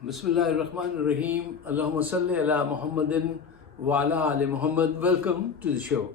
Bismillahirrahmanirrahim. Allahumma salli ala Muhammadin wa ala ali Muhammad. Welcome to the show.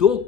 2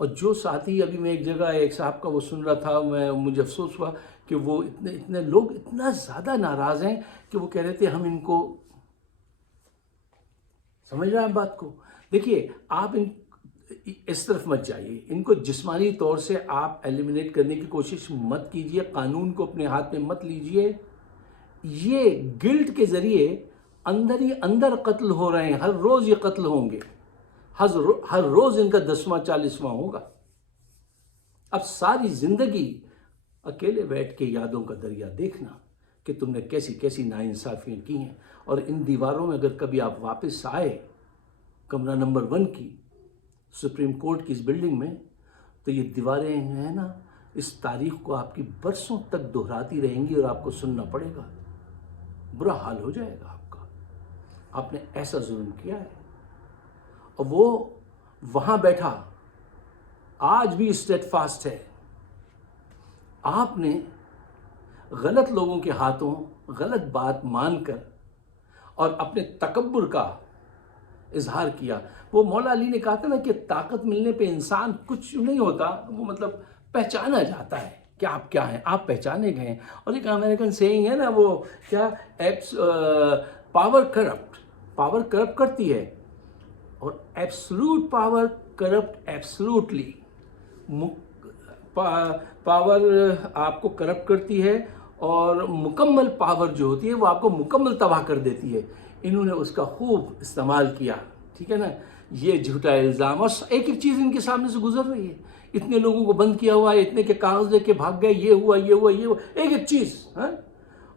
اور جو ساتھی ابھی میں ایک جگہ ایک صاحب کا وہ سن رہا تھا، مجھے افسوس ہوا کہ وہ اتنے لوگ اتنا زیادہ ناراض ہیں کہ وہ کہہ رہے تھے ہم ان کو، سمجھ رہے ہیں بات کو؟ دیکھیے آپ اس طرف مت جائیے، ان کو جسمانی طور سے آپ ایلیمنیٹ کرنے کی کوشش مت کیجیے، قانون کو اپنے ہاتھ میں مت لیجیے. یہ گلٹ کے ذریعے اندر ہی اندر قتل ہو رہے ہیں، ہر روز یہ قتل ہوں گے، ہر روز ان کا 10واں 40واں ہوگا. اب ساری زندگی اکیلے بیٹھ کے یادوں کا دریا دیکھنا کہ تم نے کیسی کیسی ناانصافیاں کی ہیں. اور ان دیواروں میں اگر کبھی آپ واپس آئے کمرہ نمبر 1 کی سپریم کورٹ کی اس بلڈنگ میں، تو یہ دیواریں ہیں نا، اس تاریخ کو آپ کی برسوں تک دہراتی رہیں گی اور آپ کو سننا پڑے گا. برا حال ہو جائے گا آپ کا، آپ نے ایسا ظلم کیا ہے. اور وہ وہاں بیٹھا آج بھی اسٹیڈ فاسٹ ہے. آپ نے غلط لوگوں کے ہاتھوں غلط بات مان کر اور اپنے تکبر کا اظہار کیا. وہ مولا علی نے کہا تھا نا کہ طاقت ملنے پہ انسان کچھ نہیں ہوتا، وہ مطلب پہچانا جاتا ہے کہ آپ کیا ہیں، آپ پہچانے گئے ہیں. اور ایک امریکن سیئنگ ہے نا، وہ کیا، پاور کرپٹ کرتی ہے اور absolute power corrupt absolutely. Power آپ کو کرپٹ کرتی ہے اور مکمل پاور جو ہوتی ہے وہ آپ کو مکمل تباہ کر دیتی ہے. انہوں نے اس کا خوب استعمال کیا، ٹھیک ہے نا. یہ جھوٹا الزام، اور ایک ایک چیز ان کے سامنے سے گزر رہی ہے. اتنے لوگوں کو بند کیا ہوا ہے، اتنے کے کاغذ دے کے بھاگ گئے، یہ ہوا یہ ہوا یہ ہوا، ایک ایک چیز.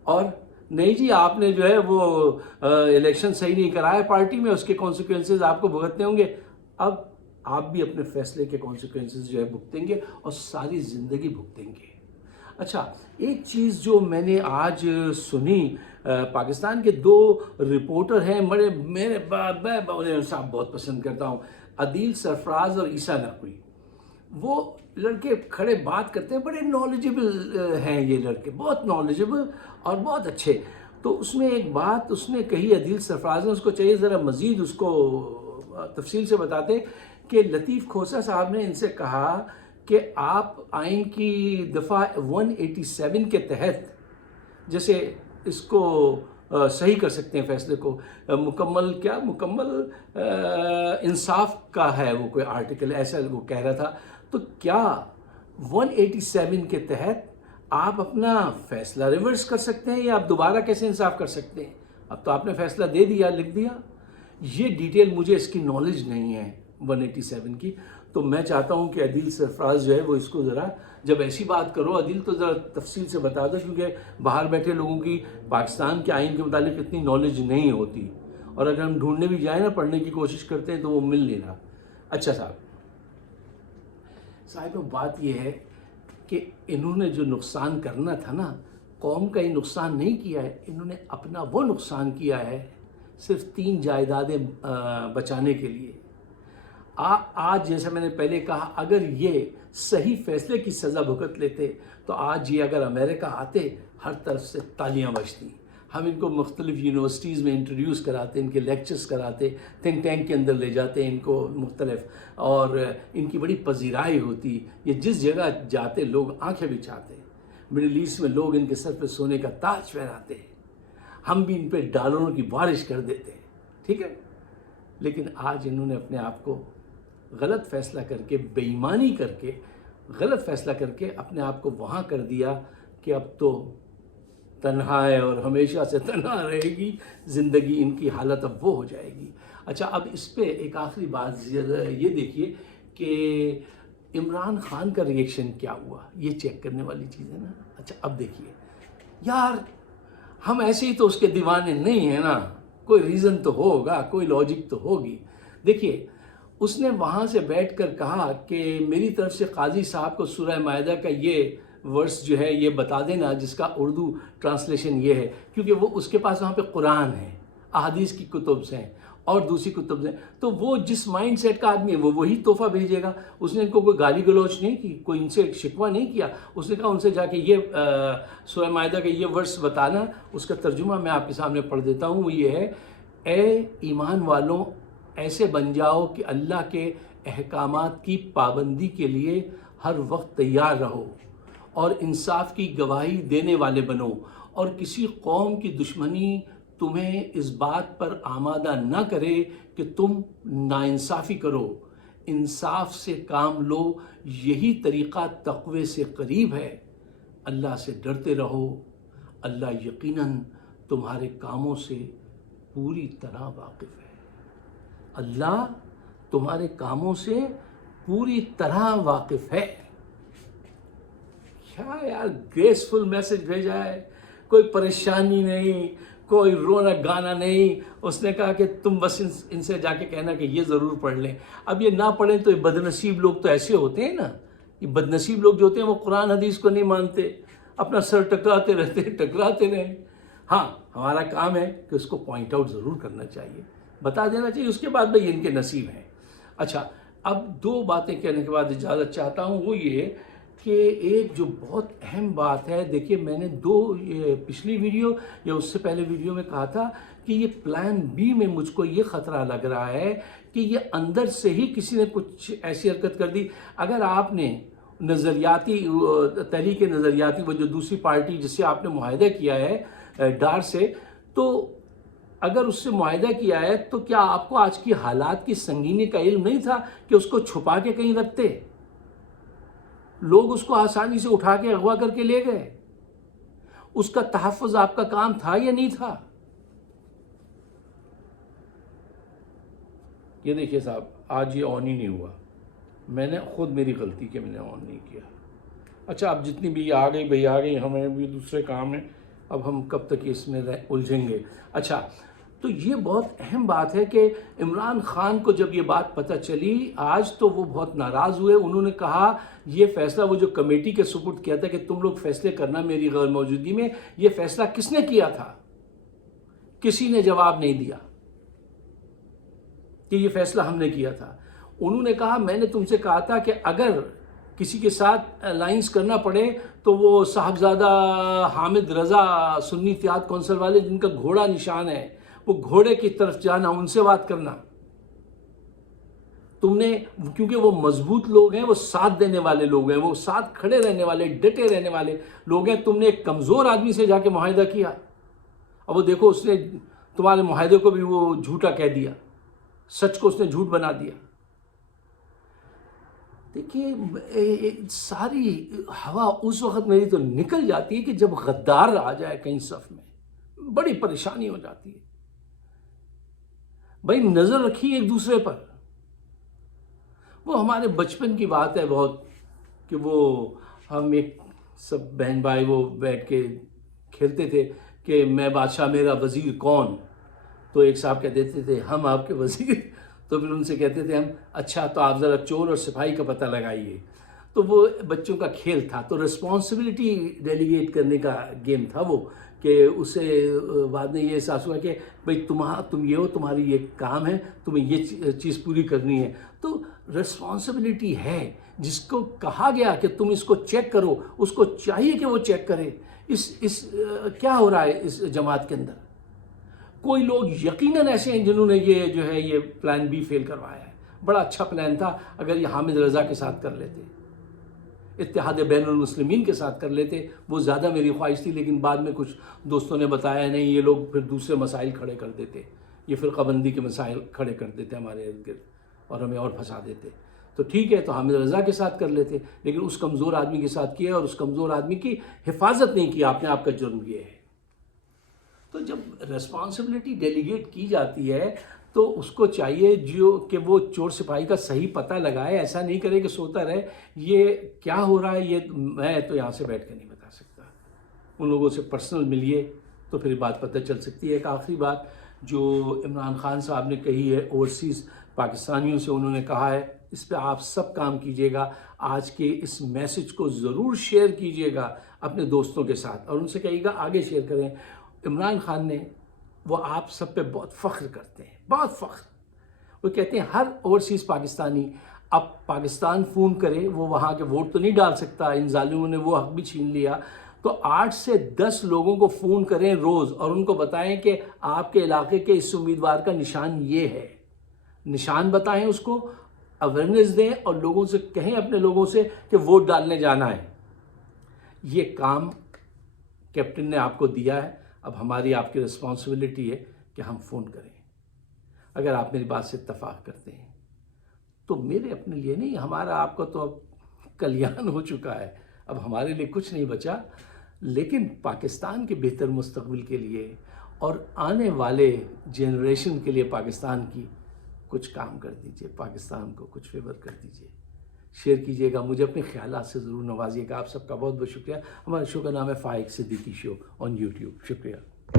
اور نہیں جی آپ نے جو ہے وہ الیکشن صحیح نہیں کرایا پارٹی میں، اس کے کانسیکوینسز آپ کو بھگتنے ہوں گے. اب آپ بھی اپنے فیصلے کے کانسیکوینسز جو ہے بھگتیں گے اور ساری زندگی بھگتیں گے. اچھا ایک چیز جو میں نے آج سنی، پاکستان کے 2 رپورٹر ہیں، میرے صاحب بہت پسند کرتا ہوں، عدیل سرفراز اور عیسیٰ نقوی. وہ لڑکے کھڑے بات کرتے ہیں، بڑے نالجبل ہیں یہ لڑکے، بہت نالجبل اور بہت اچھے. تو اس میں ایک بات اس نے کہی عدیل سرفراز نے، اس کو چاہیے ذرا مزید اس کو تفصیل سے بتاتے، کہ لطیف کھوسہ صاحب نے ان سے کہا کہ آپ آئین کی دفعہ 187 کے تحت جیسے اس کو صحیح کر سکتے ہیں، فیصلے کو مکمل انصاف کا ہے وہ کوئی آرٹیکل ایسا وہ کہہ رہا تھا. تو کیا 187 کے تحت آپ اپنا فیصلہ ریورس کر سکتے ہیں، یا آپ دوبارہ کیسے انصاف کر سکتے ہیں؟ اب تو آپ نے فیصلہ دے دیا، لکھ دیا. یہ ڈیٹیل مجھے اس کی نالج نہیں ہے 187 کی. تو میں چاہتا ہوں کہ عدیل سرفراز جو ہے وہ اس کو ذرا، جب ایسی بات کرو عدیل تو ذرا تفصیل سے بتا دو، کیونکہ باہر بیٹھے لوگوں کی پاکستان کے آئین کے متعلق اتنی نالج نہیں ہوتی، اور اگر ہم ڈھونڈنے بھی جائیں نا، پڑھنے کی کوشش کرتے ہیں تو وہ مل نہیں رہا. اچھا صاحب بات یہ ہے کہ انہوں نے جو نقصان کرنا تھا نا، قوم کا ہی نقصان نہیں کیا ہے، انہوں نے اپنا وہ نقصان کیا ہے صرف 3 جائیدادیں بچانے کے لیے. آج جیسا میں نے پہلے کہا، اگر یہ صحیح فیصلے کی سزا بھگت لیتے تو آج یہ اگر امریکہ آتے ہر طرف سے تالیاں بجتی. ہم ان کو مختلف یونیورسٹیز میں انٹروڈیوس کراتے، ان کے لیکچرز کراتے، تھنک ٹینک کے اندر لے جاتے ان کو مختلف، اور ان کی بڑی پذیرائی ہوتی. یہ جس جگہ جاتے لوگ آنکھیں بچھاتے. مڈل ایسٹ میں لوگ ان کے سر پہ سونے کا تاج پہناتے، ہم بھی ان پہ ڈالروں کی بارش کر دیتے، ٹھیک ہے. لیکن آج انہوں نے اپنے آپ کو غلط فیصلہ کر کے، بے ایمانی کر کے، غلط فیصلہ کر کے اپنے آپ کو وہاں کر دیا کہ اب تو تنہا ہے اور ہمیشہ سے تنہا رہے گی زندگی. ان کی حالت اب وہ ہو جائے گی. اچھا اب اس پہ ایک آخری بات یہ دیکھیے کہ عمران خان کا ریئیکشن کیا ہوا، یہ چیک کرنے والی چیز ہے نا. اچھا اب دیکھیے یار، ہم ایسے ہی تو اس کے دیوانے نہیں ہیں نا، کوئی ریزن تو ہوگا، کوئی لاجک تو ہوگی. دیکھیے اس نے وہاں سے بیٹھ کر کہا کہ میری طرف سے قاضی صاحب کو سورہ مائدہ کا یہ ورس جو ہے یہ بتا دینا، جس کا اردو ٹرانسلیشن یہ ہے، کیونکہ وہ اس کے پاس وہاں پہ قرآن ہے، احادیث کی کتب ہیں اور دوسری کتب ہیں. تو وہ جس مائنڈ سیٹ کا آدمی ہے وہ وہی تحفہ بھیجے گا. اس نے ان کو کوئی گالی گلوچ نہیں کی، کوئی ان سے شکوہ نہیں کیا. اس نے کہا ان سے جا کے یہ سورہ مائدہ کا یہ ورس بتانا. اس کا ترجمہ میں آپ کے سامنے پڑھ دیتا ہوں. وہ یہ ہے، اے ایمان والوں ایسے بن جاؤ کہ اللہ کے احکامات کی پابندی کے لیے ہر وقت تیار رہو اور انصاف کی گواہی دینے والے بنو، اور کسی قوم کی دشمنی تمہیں اس بات پر آمادہ نہ کرے کہ تم ناانصافی کرو۔ انصاف سے کام لو، یہی طریقہ تقوی سے قریب ہے۔ اللہ سے ڈرتے رہو، اللہ یقیناً تمہارے کاموں سے پوری طرح واقف ہے۔ اللہ تمہارے کاموں سے پوری طرح واقف ہے۔ کیا یار گریسفل میسج بھیجا ہے، کوئی پریشانی نہیں، کوئی رونا گانا نہیں۔ اس نے کہا کہ تم بس ان سے جا کے کہنا کہ یہ ضرور پڑھ لیں۔ اب یہ نہ پڑھیں تو یہ بدنصیب لوگ تو ایسے ہوتے ہیں نا، یہ بدنصیب لوگ جو ہوتے ہیں وہ قرآن حدیث کو نہیں مانتے، اپنا سر ٹکراتے رہیں۔ ہاں ہمارا کام ہے کہ اس کو پوائنٹ آؤٹ ضرور کرنا چاہیے، بتا دینا چاہیے، اس کے بعد بھائی ان کے نصیب ہیں۔ اچھا، اب دو باتیں کہنے کے بعد اجازت چاہتا ہوں، وہ یہ کہ ایک جو بہت اہم بات ہے، دیکھیے میں نے پچھلی ویڈیو یا اس سے پہلے ویڈیو میں کہا تھا کہ یہ پلان بی میں مجھ کو یہ خطرہ لگ رہا ہے کہ یہ اندر سے ہی کسی نے کچھ ایسی حرکت کر دی۔ اگر آپ نے نظریاتی تحریک نظریاتی، وہ جو دوسری پارٹی جس سے آپ نے معاہدہ کیا ہے ڈار سے، تو اگر اس سے معاہدہ کیا ہے تو کیا آپ کو آج کی حالات کی سنگینی کا علم نہیں تھا کہ اس کو چھپا کے کہیں رکھتے؟ لوگ اس کو آسانی سے اٹھا کے اغوا کر کے لے گئے۔ اس کا تحفظ آپ کا کام تھا یا نہیں تھا؟ یہ دیکھیے صاحب، آج یہ آن ہی نہیں ہوا، میں نے خود میری غلطی کہ میں نے آن نہیں کیا۔ اچھا، اب جتنی بھی آ گئی، ہمیں بھی دوسرے کام ہیں، اب ہم کب تک اس میں الجھیں گے۔ اچھا، تو یہ بہت اہم بات ہے کہ عمران خان کو جب یہ بات پتہ چلی آج تو وہ بہت ناراض ہوئے۔ انہوں نے کہا یہ فیصلہ وہ جو کمیٹی کے سپرد کیا تھا کہ تم لوگ فیصلے کرنا میری غیر موجودگی میں، یہ فیصلہ کس نے کیا تھا؟ کسی نے جواب نہیں دیا کہ یہ فیصلہ ہم نے کیا تھا۔ انہوں نے کہا میں نے تم سے کہا تھا کہ اگر کسی کے ساتھ الائنس کرنا پڑے تو وہ صاحبزادہ حامد رضا سنی اتحاد کونسل والے جن کا گھوڑا نشان ہے، وہ گھوڑے کی طرف جانا، ان سے بات کرنا۔ تم نے، کیونکہ وہ مضبوط لوگ ہیں، وہ ساتھ دینے والے لوگ ہیں، وہ ساتھ کھڑے رہنے والے، ڈٹے رہنے والے لوگ ہیں، تم نے ایک کمزور آدمی سے جا کے معاہدہ کیا۔ اب وہ دیکھو، اس نے تمہارے معاہدے کو بھی وہ جھوٹا کہہ دیا، سچ کو اس نے جھوٹ بنا دیا۔ دیکھیے ساری ہوا اس وقت میری تو نکل جاتی ہے کہ جب غدار آ جائے کہیں صف میں، بڑی پریشانی ہو جاتی ہے۔ بھائی نظر رکھیے ایک دوسرے پر۔ وہ ہمارے بچپن کی بات ہے بہت، کہ وہ ہم ایک سب بہن بھائی وہ بیٹھ کے کھیلتے تھے کہ میں بادشاہ میرا وزیر کون، تو ایک صاحب کہہ دیتے تھے ہم آپ کے وزیر، تو پھر ان سے کہتے تھے ہم اچھا تو آپ ذرا چور اور سپاہی کا پتہ لگائیے۔ تو وہ بچوں کا کھیل تھا، تو رسپانسبلٹی ڈیلیگیٹ کرنے کا گیم تھا وہ، کہ اسے بعد میں یہ احساس ہوا کہ بھئی تم یہ ہو، تمہاری یہ کام ہے، تمہیں یہ چیز پوری کرنی ہے۔ تو رسپانسبلٹی ہے، جس کو کہا گیا کہ تم اس کو چیک کرو، اس کو چاہیے کہ وہ چیک کرے۔ کیا ہو رہا ہے اس جماعت کے اندر؟ کوئی لوگ یقیناً ایسے ہیں جنہوں نے یہ پلان بی فیل کروایا ہے۔ بڑا اچھا پلان تھا، اگر یہ حامد رضا کے ساتھ کر لیتے، اتحاد بین المسلمین کے ساتھ کر لیتے، وہ زیادہ میری خواہش تھی، لیکن بعد میں کچھ دوستوں نے بتایا نہیں، یہ لوگ پھر دوسرے مسائل کھڑے کر دیتے، یہ فرقہ بندی کے مسائل کھڑے کر دیتے ہمارے ارد گرد اور ہمیں اور پھنسا دیتے۔ تو ٹھیک ہے، تو حامد رضا کے ساتھ کر لیتے، لیکن اس کمزور آدمی کے ساتھ کیا، اور اس کمزور آدمی کی حفاظت نہیں کی، آپ نے آپ کا جرم یہ ہے۔ تو جب ریسپانسبلٹی ڈیلیگیٹ کی جاتی ہے تو اس کو چاہیے کہ وہ چور سپاہی کا صحیح پتہ لگائے، ایسا نہیں کرے کہ سوتا رہے یہ کیا ہو رہا ہے، یہ میں تو یہاں سے بیٹھ کے نہیں بتا سکتا۔ ان لوگوں سے پرسنل ملیے تو پھر بات پتہ چل سکتی ہے۔ ایک آخری بات جو عمران خان صاحب نے کہی ہے اوورسیز پاکستانیوں سے، انہوں نے کہا ہے اس پہ آپ سب کام کیجیے گا، آج کے اس میسج کو ضرور شیئر کیجیے گا اپنے دوستوں کے ساتھ، اور ان سے کہیے گا آگے شیئر کریں۔ عمران خان نے، وہ آپ سب پہ بہت فخر کرتے ہیں، بہت فخر۔ وہ کہتے ہیں ہر اوورسیز پاکستانی اب پاکستان فون کرے، وہ وہاں کے ووٹ تو نہیں ڈال سکتا، ان ظالموں نے وہ حق بھی چھین لیا، تو 8 سے 10 لوگوں کو فون کریں روز، اور ان کو بتائیں کہ آپ کے علاقے کے اس امیدوار کا نشان یہ ہے، نشان بتائیں اس کو، اویئرنیس دیں اور لوگوں سے کہیں اپنے لوگوں سے کہ ووٹ ڈالنے جانا ہے. یہ کام کیپٹن نے آپ کو دیا ہے. اب ہماری آپ کی رسپانسبلٹی ہے کہ ہم فون کریں. اگر آپ میری بات سے اتفاق کرتے ہیں تو میرے اپنے لیے نہیں, ہمارا آپ کا تو اب کلیان ہو چکا ہے, اب ہمارے لیے کچھ نہیں بچا, لیکن پاکستان کے بہتر مستقبل کے لیے اور آنے والے جنریشن کے لیے پاکستان کی کچھ کام کر دیجئے, پاکستان کو کچھ فیور کر دیجئے. شیئر کیجئے گا, مجھے اپنے خیالات سے ضرور نوازیے گا. آپ سب کا بہت بہت شکریہ. ہمارے شو کا نام ہے فائق صدیقی شو آن یوٹیوب. شکریہ.